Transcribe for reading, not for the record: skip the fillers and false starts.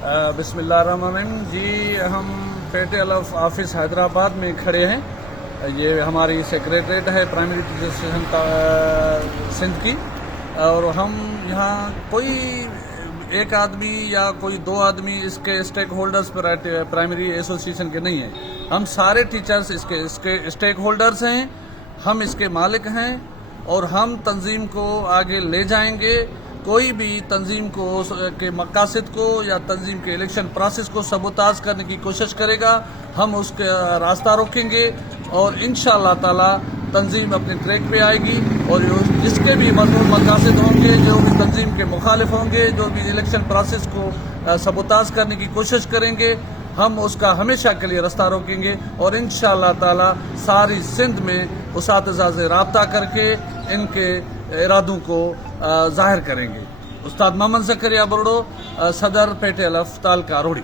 बिस्मिल्लाहिर्रहमानिर्रहीम जी। हम पेटे अलफ ऑफिस हैदराबाद में खड़े हैं। ये हमारी सेक्रेटरीट है प्राइमरी टीचर एसोसिएशन सिंध की, और हम यहाँ कोई एक आदमी या कोई दो आदमी इसके स्टेक होल्डर्स पर प्राइमरी एसोसिएशन के नहीं हैं। हम सारे टीचर्स इसके स्टेक होल्डर्स हैं, हम इसके मालिक हैं और हम तंजीम को आगे ले जाएंगे। कोई भी तंजीम को के मकासद को या तंजीम के इलेक्शन प्रोसेस को सबोताज करने की कोशिश करेगा, हम उसका रास्ता रोकेंगे और इंशाअल्लाह ताला तंजीम अपने ट्रैक पे आएगी। और जिसके भी मजमून मकासद होंगे, जो भी तंजीम के मुखालिफ होंगे, जो भी इलेक्शन प्रोसेस को सबोताज करने की कोशिश करेंगे, हम उसका हमेशा के लिए रास्ता रोकेंगे और इंशाअल्लाह ताला सारी सिंध में उसातिज़ा से रब्ता करके इनके इरादों को ज़ाहिर करेंगे। उस्ताद मोहम्मद ज़करिया बरड़ो, सदर पेटे अलफ तालका रोड़ी।